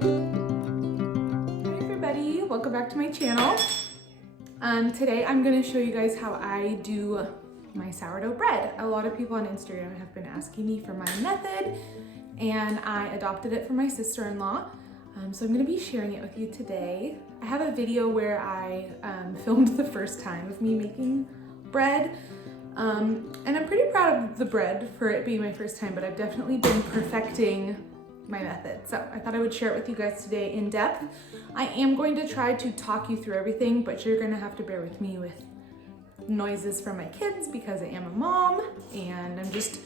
Hi everybody, welcome back to my channel. Today I'm going to show you guys how I do my sourdough bread. A lot of people on Instagram have been asking me for my method, and I adopted it from my sister-in-law. So I'm going to be sharing it with you today. I have a video where I filmed the first time of me making bread. And I'm pretty proud of the bread for it being my first time, but I've definitely been perfecting my method. So I thought I would share it with you guys today in depth. I am going to try to talk you through everything, but you're going to have to bear with me with noises from my kids because I am a mom and I'm just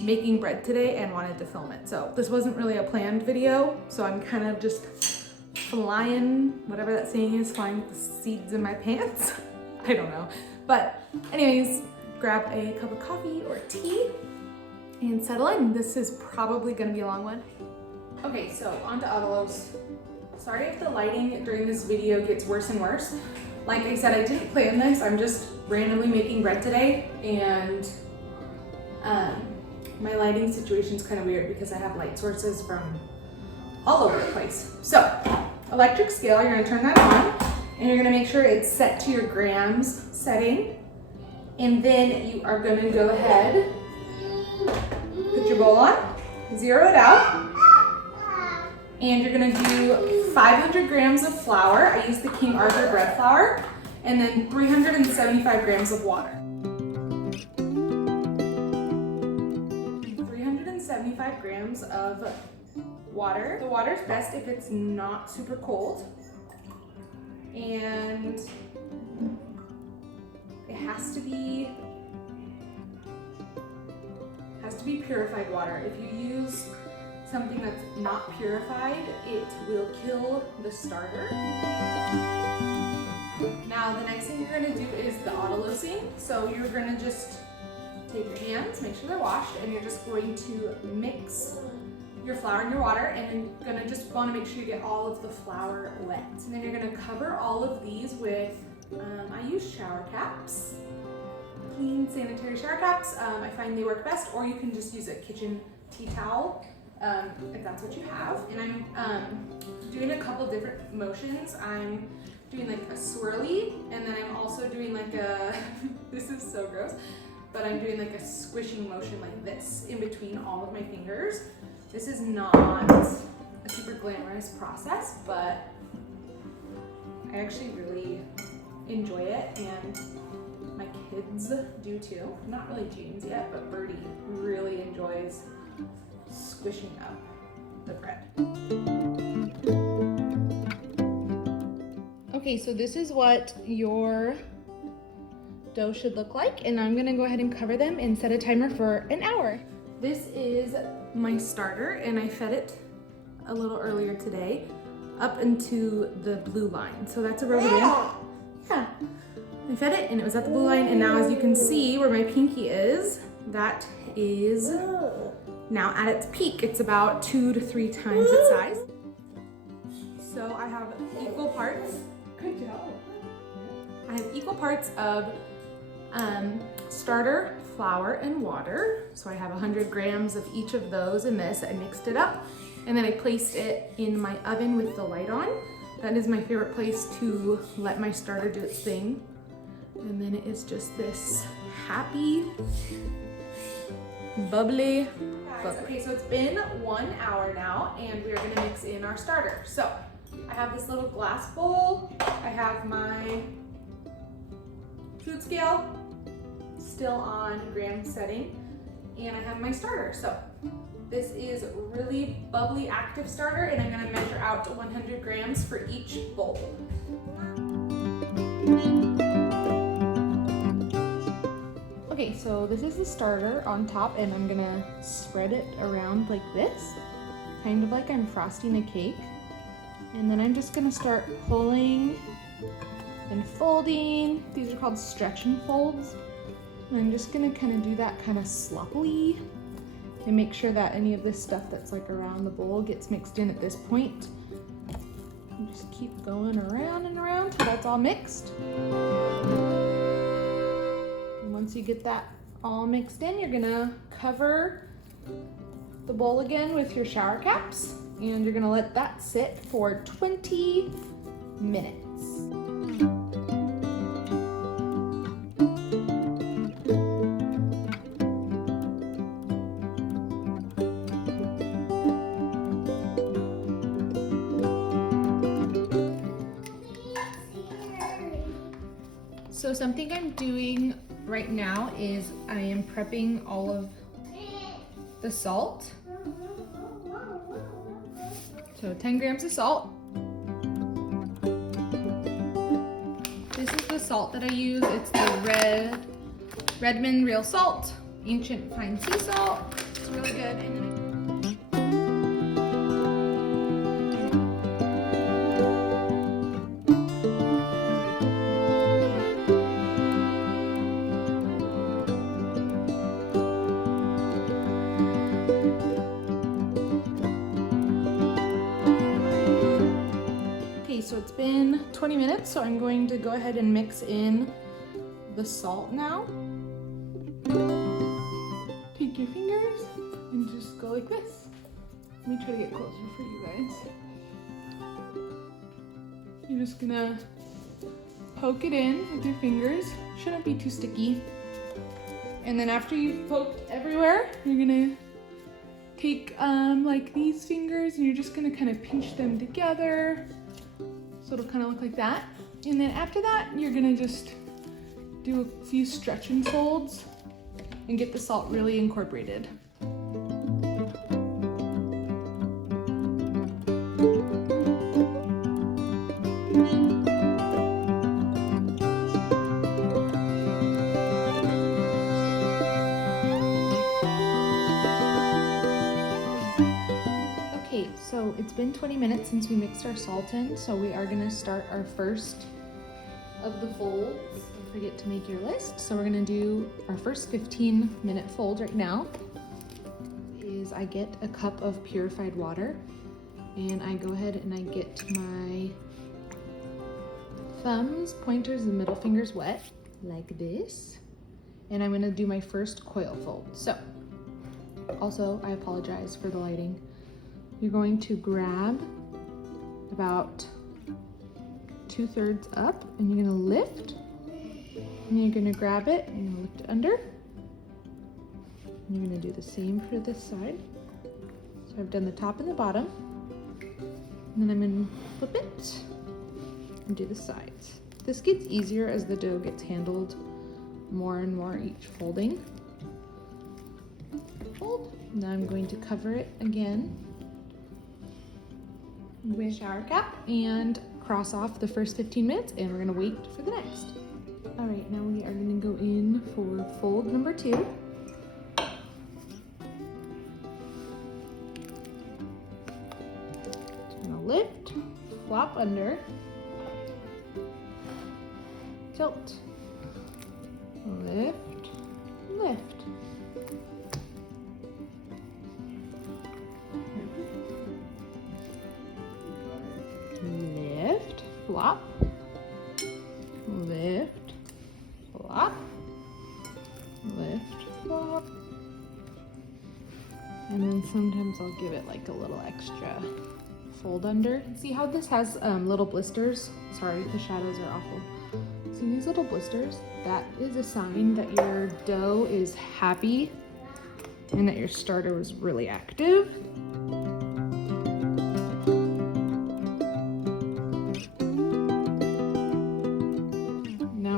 making bread today and wanted to film it. So this wasn't really a planned video, so I'm kind of just flying, whatever that saying is, flying with the seeds in my pants. I don't know. But anyways, grab a cup of coffee or tea and settle in. This is probably gonna be a long one. Okay, so on to autolos. Sorry if the lighting during this video gets worse and worse. Like I said, I didn't plan this. I'm just randomly making bread today, and my lighting situation is kind of weird because I have light sources from all over the place. So, electric scale, you're gonna turn that on, and you're gonna make sure it's set to your grams setting. And then you are gonna go ahead, put your bowl on, zero it out, and you're gonna do 500 grams of flour. I use the King Arthur bread flour, and then 375 grams of water. 375 grams of water. The water's best if it's not super cold, and it has to be purified water. If you use something that's not purified, it will kill the starter. Now the next thing you're gonna do is the autolosing. So you're gonna just take your hands, make sure they're washed, and you're just going to mix your flour and your water, and you're gonna just wanna make sure you get all of the flour wet. And then you're gonna cover all of these with, I use shower caps. Clean sanitary shower caps. I find they work best, or you can just use a kitchen tea towel if that's what you have. And I'm doing a couple different motions. I'm doing like a swirly, and then I'm also doing like a, this is so gross, but I'm doing like a squishing motion like this in between all of my fingers. This is not a super glamorous process, but I actually really enjoy it, and my kids do too. Not really James yet, but Birdie really enjoys squishing up the bread. Okay, so this is what your dough should look like, and I'm gonna go ahead and cover them and set a timer for an hour. This is my starter, and I fed it a little earlier today up into the blue line. So that's a rubber band. Yeah. I fed it and it was at the blue line, and now as you can see where my pinky is, that is now at its peak. It's about 2 to 3 times its size. So I have equal parts. Good job. I have equal parts of starter, flour, and water. So I have 100 grams of each of those in this. I mixed it up, and then I placed it in my oven with the light on. That is my favorite place to let my starter do its thing. And then it is just this happy, bubbly. Okay, so it's been 1 hour now, and we are gonna mix in our starter. So I have this little glass bowl. I have my food scale still on gram setting, and I have my starter. So this is really bubbly, active starter, and I'm gonna measure out to 100 grams for each bowl. Okay, so this is the starter on top, and I'm gonna spread it around like this, kind of like I'm frosting a cake. And then I'm just gonna start pulling and folding. These are called stretch and folds. And I'm just gonna kind of do that kind of sloppily and make sure that any of this stuff that's like around the bowl gets mixed in at this point. And just keep going around and around till that's all mixed. And once you get that all mixed in, you're gonna cover the bowl again with your shower caps. And you're gonna let that sit for 20 minutes. So something I'm doing right now is I am prepping all of the salt. So 10 grams of salt. This is the salt that I use. It's the Redmond Real Salt, Ancient Fine Sea Salt. It's really good. So it's been 20 minutes, so I'm going to go ahead and mix in the salt now. Take your fingers and just go like this. Let me try to get closer for you guys. You're just gonna poke it in with your fingers. Shouldn't be too sticky. And then after you've poked everywhere, you're gonna take like these fingers and you're just gonna kind of pinch them together. So it'll kind of look like that. And then after that, you're gonna just do a few stretch and folds and get the salt really incorporated. So it's been 20 minutes since we mixed our salt in, so we are gonna start our first of the folds. Don't forget to make your list. So we're gonna do our first 15-minute fold right now. I get a cup of purified water and I go ahead and I get my thumbs, pointers, and middle fingers wet like this. And I'm gonna do my first coil fold. So, also I apologize for the lighting. You're going to grab about 2/3 up and you're gonna lift and you're gonna grab it and you're gonna lift it under. And you're gonna do the same for this side. So I've done the top and the bottom. And then I'm gonna flip it and do the sides. This gets easier as the dough gets handled more and more each folding. Fold. Now I'm going to cover it again with a shower cap and cross off the first 15 minutes and we're gonna wait for the next. All right, now we are gonna go in for fold number 2. Just gonna lift, flop under, tilt, lift, lift. Lift, flop, lift, flop, lift, flop. And then sometimes I'll give it like a little extra fold under. See how this has little blisters? Sorry, the shadows are awful. See these little blisters? That is a sign that your dough is happy and that your starter was really active.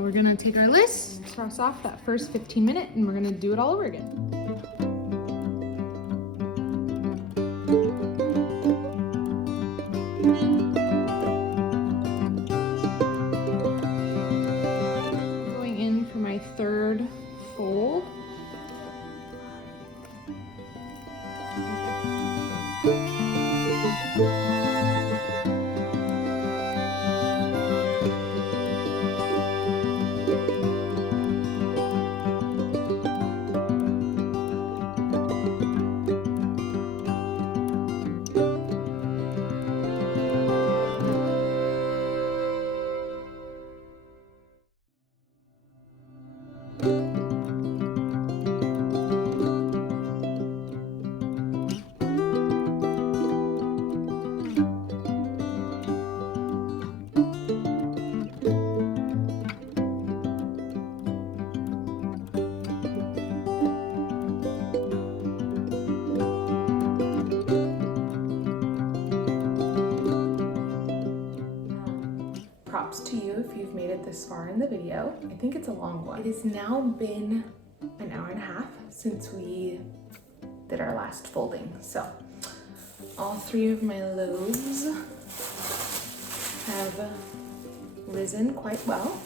We're gonna take our list, cross off that first 15 minutes, and we're gonna do it all over again. Going in for my third fold. props to you if you've made it this far in the video. I think it's a long one. It has now been an hour and a half since we did our last folding. So all 3 of my loaves have risen quite well.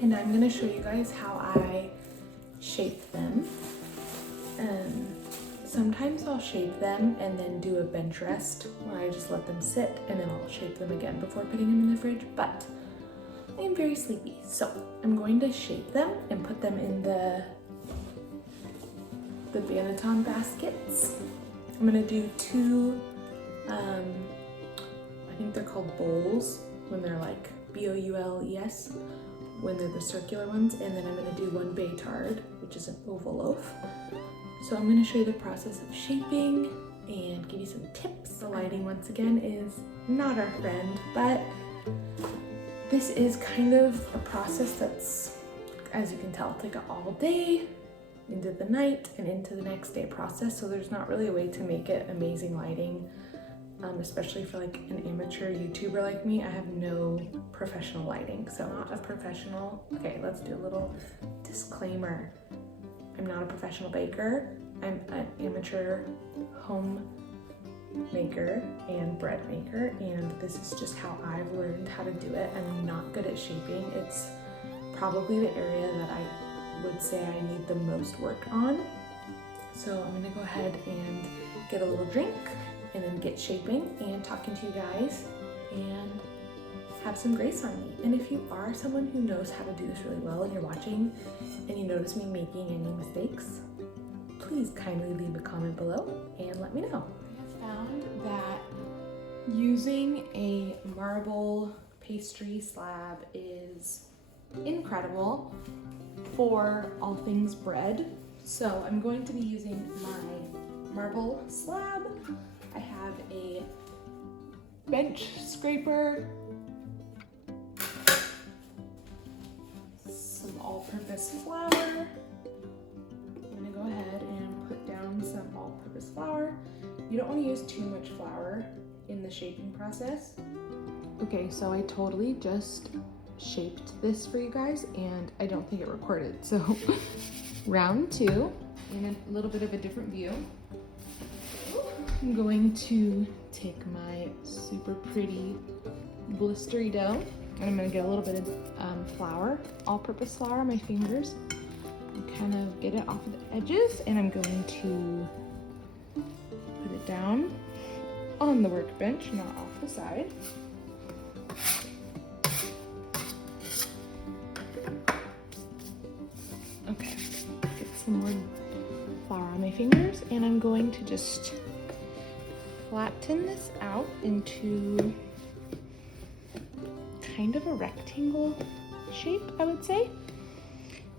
And I'm gonna show you guys how I shape them. Sometimes I'll shape them and then do a bench rest where I just let them sit and then I'll shape them again before putting them in the fridge, but I am very sleepy. So I'm going to shape them and put them in the Banneton baskets. I'm gonna do 2, I think they're called bowls when they're like B-O-U-L-E-S, when they're the circular ones, and then I'm gonna do 1 Baytard, which is an oval loaf. So I'm gonna show you the process of shaping and give you some tips. The lighting, once again, is not our friend, but this is kind of a process that's, as you can tell, it's like an all day, into the night, and into the next day process. So there's not really a way to make it amazing lighting, especially for like an amateur YouTuber like me. I have no professional lighting, so I'm not a professional. Okay, let's do a little disclaimer. I'm not a professional baker. I'm an amateur home maker and bread maker, and this is just how I've learned how to do it. I'm not good at shaping. It's probably the area that I would say I need the most work on. So I'm gonna go ahead and get a little drink and then get shaping and talking to you guys and have some grace on me. And if you are someone who knows how to do this really well and you're watching and you notice me making any mistakes, please kindly leave a comment below and let me know. I have found that using a marble pastry slab is incredible for all things bread. So I'm going to be using my marble slab. I have a bench scraper, some all-purpose flour. I'm gonna go ahead and put down some all-purpose flour. You don't want to use too much flour in the shaping process. Okay, so I totally just shaped this for you guys and I don't think it recorded. So round 2 in a little bit of a different view. I'm going to take my super pretty blistery dough and I'm going to get a little bit of flour, all-purpose flour on my fingers, and kind of get it off of the edges, and I'm going to put it down on the workbench, not off the side. Okay, get some more flour on my fingers, and I'm going to just flatten this out into kind of a rectangle shape, I would say.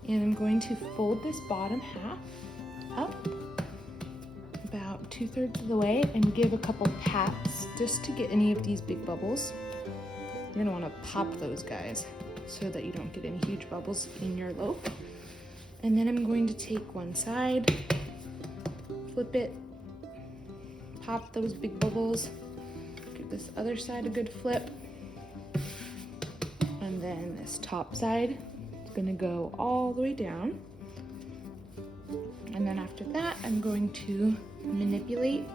And I'm going to fold this bottom half up about 2/3 of the way and give a couple taps just to get any of these big bubbles. You're gonna wanna pop those guys so that you don't get any huge bubbles in your loaf. And then I'm going to take one side, flip it, pop those big bubbles, give this other side a good flip, and then this top side is gonna go all the way down. And then after that, I'm going to manipulate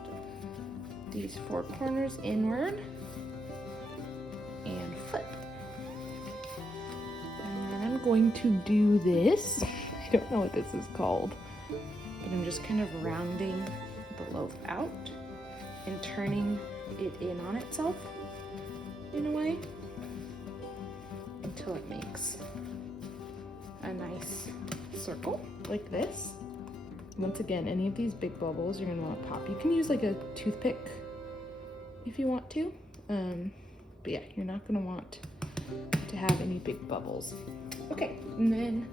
these 4 corners inward and flip. And then I'm going to do this. I don't know what this is called, but I'm just kind of rounding the loaf out and turning it in on itself in a way until it makes a nice circle like this. Once again, any of these big bubbles you're gonna want to pop. You can use like a toothpick if you want to, but yeah, you're not gonna want to have any big bubbles. Okay, and then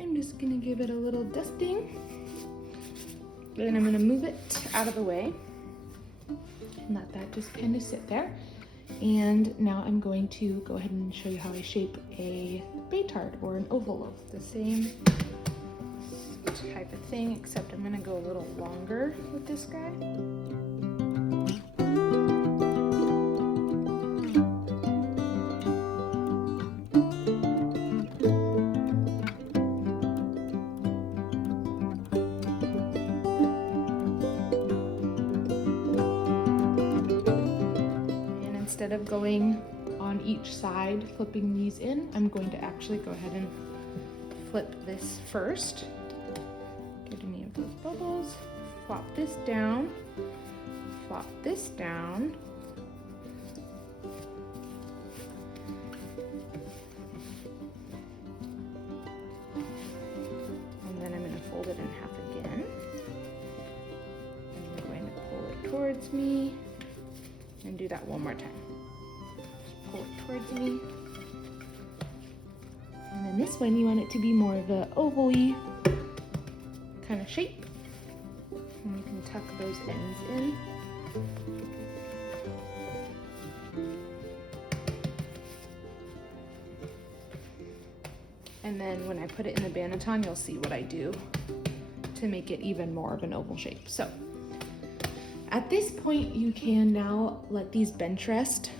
I'm just gonna give it a little dusting, and I'm gonna move it out of the way and let that just kind of sit there. And now I'm going to go ahead and show you how I shape a Baytard or an oval loaf. The same type of thing, except I'm gonna go a little longer with this guy. instead of going on each side, flipping these in, I'm going to actually go ahead and flip this first. Get any of those bubbles. Flop this down. Flop this down. And then I'm going to fold it in half again. And I'm going to pull it towards me and do that one more time. Just pull it towards me. And then this one, you want it to be more of a oval-y kind of shape. And you can tuck those ends in. And then when I put it in the banneton, you'll see what I do to make it even more of an oval shape. So at this point, you can now let these bench rest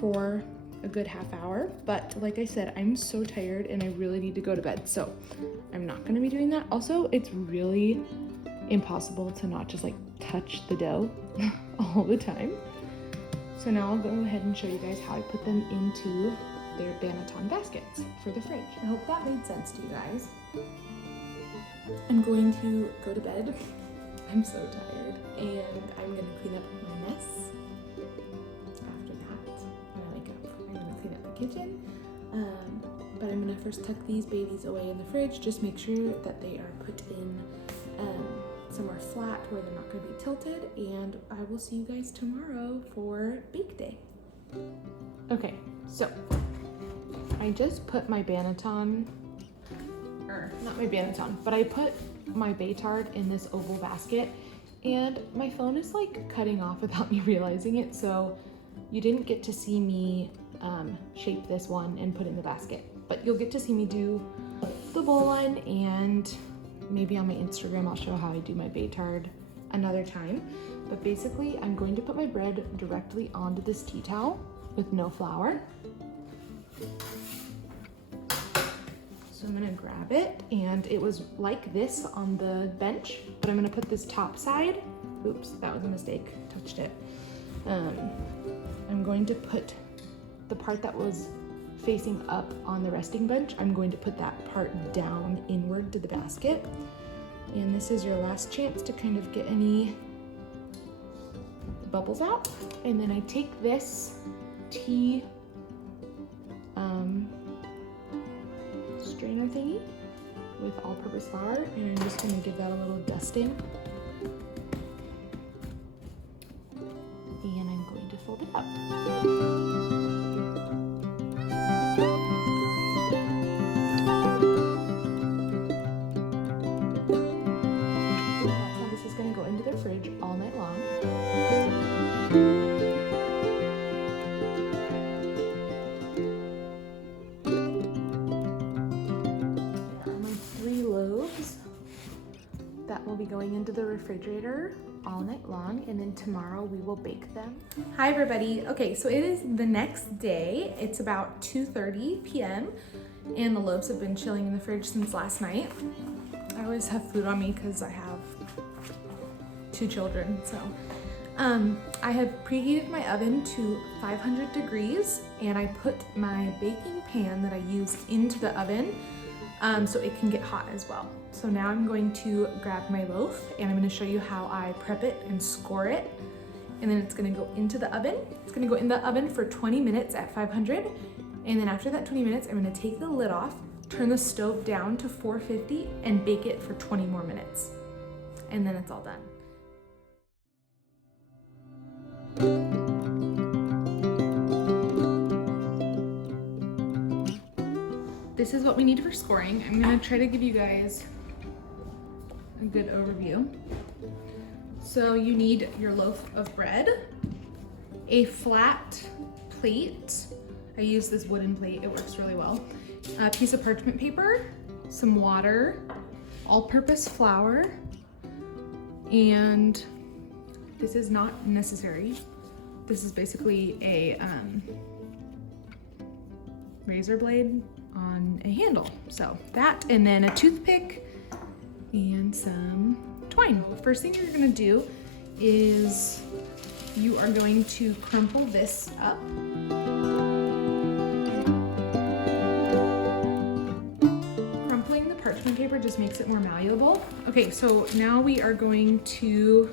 for a good half hour. But like I said, I'm so tired and I really need to go to bed. So I'm not gonna be doing that. Also, it's really impossible to not just like touch the dough all the time. So now I'll go ahead and show you guys how I put them into their banneton baskets for the fridge. I hope that made sense to you guys. I'm going to go to bed. I'm so tired, and I'm gonna clean up my mess. After that, when I wake up, I'm gonna clean up the kitchen. But I'm gonna first tuck these babies away in the fridge. Just make sure that they are put in somewhere flat where they're not gonna be tilted, and I will see you guys tomorrow for bake day. Okay, so I just put my banneton, or not my banneton, but I put my Baytard in this oval basket, and my phone is like cutting off without me realizing it, so you didn't get to see me shape this one and put it in the basket, but you'll get to see me do the bowl one, and maybe on my Instagram I'll show how I do my Baytard another time. But basically I'm going to put my bread directly onto this tea towel with no flour. So I'm gonna grab it, and it was like this on the bench, but I'm gonna put this top side, oops, that was a mistake, touched it. I'm going to put the part that was facing up on the resting bench, I'm going to put that part down inward to the basket. And this is your last chance to kind of get any bubbles out. And then I take this tea strainer thingy with all-purpose flour, and I'm just gonna give that a little dusting. And I'm going to fold it up. That's how this is gonna go into the fridge all night long. That will be going into the refrigerator all night long, and then tomorrow we will bake them. Hi everybody. Okay, so it is the next day. It's about 2:30 p.m. and the loaves have been chilling in the fridge since last night. I always have food on me because I have 2 children, so I have preheated my oven to 500 degrees, and I put my baking pan that I use into the oven so it can get hot as well. So now I'm going to grab my loaf, and I'm going to show you how I prep it and score it. And then it's going to go into the oven. It's going to go in the oven for 20 minutes at 500. And then after that 20 minutes, I'm going to take the lid off, turn the stove down to 450, and bake it for 20 more minutes. And then it's all done. This is what we need for scoring. I'm gonna try to give you guys a good overview. So you need your loaf of bread, a flat plate. I use this wooden plate, it works really well. A piece of parchment paper, some water, all-purpose flour, and this is not necessary. This is basically a razor blade on a handle. So that, and then a toothpick and some twine. First thing you're gonna do is you are going to crumple this up. Crumpling the parchment paper just makes it more malleable. Okay, so now we are going to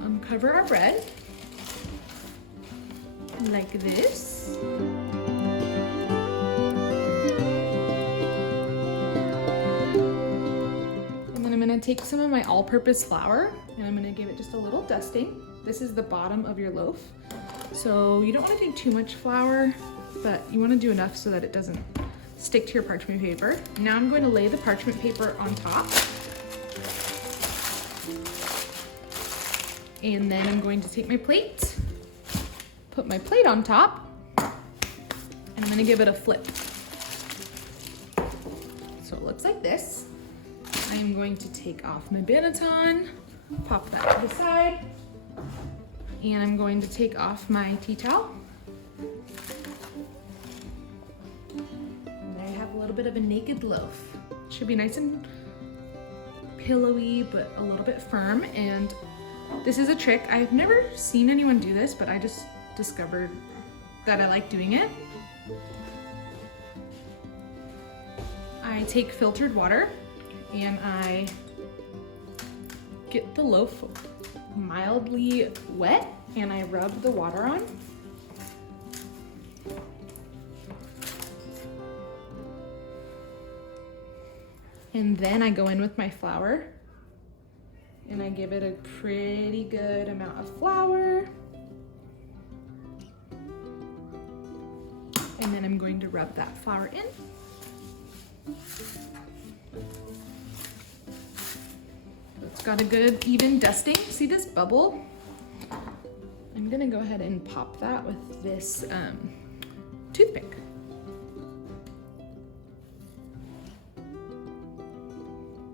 uncover our bread like this. And then I'm gonna take some of my all-purpose flour and I'm gonna give it just a little dusting. This is the bottom of your loaf. So you don't wanna do too much flour, but you wanna do enough so that it doesn't stick to your parchment paper. Now I'm going to lay the parchment paper on top. And then I'm going to take my plate, put my plate on top, and I'm gonna give it a flip. So it looks like this. I am going to take off my banneton, pop that to the side, and I'm going to take off my tea towel. And I have a little bit of a naked loaf. It should be nice and pillowy, but a little bit firm. And this is a trick. I've never seen anyone do this, but I just discovered that I like doing it. I take filtered water and I get the loaf mildly wet and I rub the water on. And then I go in with my flour and I give it a pretty good amount of flour. And then I'm going to rub that flour in. So it's got a good even dusting. See this bubble? I'm gonna go ahead and pop that with this toothpick.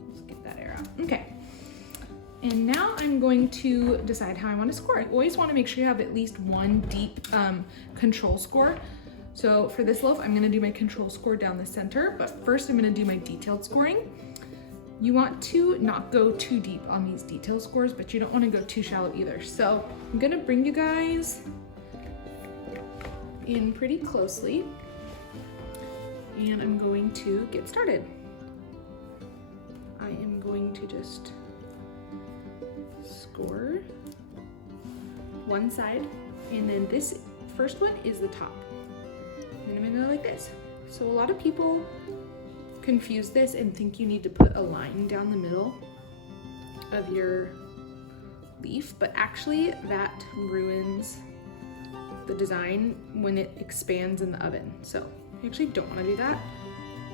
Let's get that air out. Okay. And now I'm going to decide how I want to score. You always want to make sure you have at least one deep control score. So for this loaf, I'm going to do my control score down the center, but first I'm going to do my detailed scoring. You want to not go too deep on these detail scores, but you don't want to go too shallow either. So I'm going to bring you guys in pretty closely and I'm going to get started. I am going to just score one side, and then this first one is the top. And I'm gonna go like this. So a lot of people confuse this and think you need to put a line down the middle of your leaf, but actually that ruins the design when it expands in the oven. So you actually don't want to do that.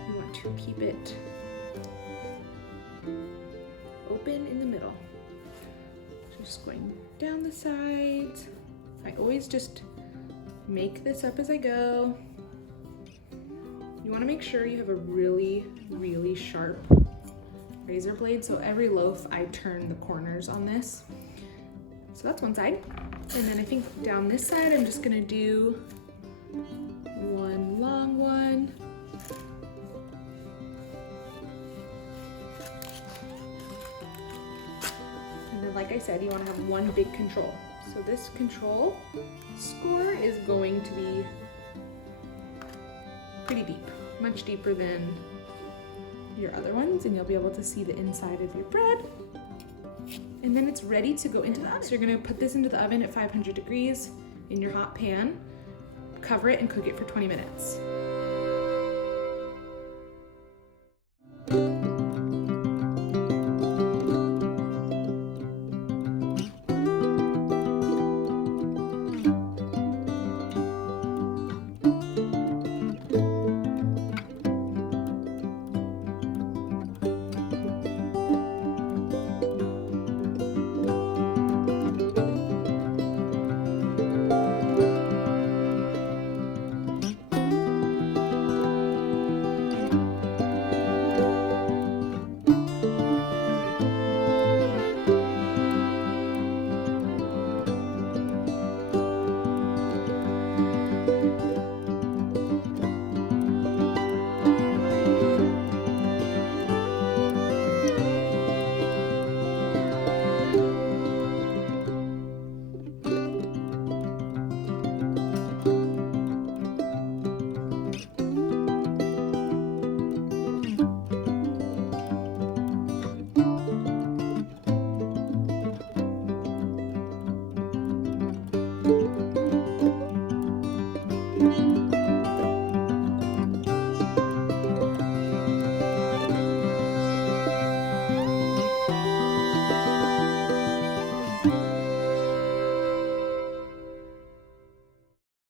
You want to keep it open in the middle. Just going down the sides. I always just make this up as I go. You want to make sure you have a really, really sharp razor blade. So every loaf I turn the corners on this. So that's one side. And then I think down this side I'm just gonna do one long one. And then like I said, you want to have one big control. So this control score is going to be pretty deep, much deeper than your other ones, and you'll be able to see the inside of your bread. And then it's ready to go into the oven. So you're gonna put this into the oven at 500 degrees in your hot pan, cover it and cook it for 20 minutes.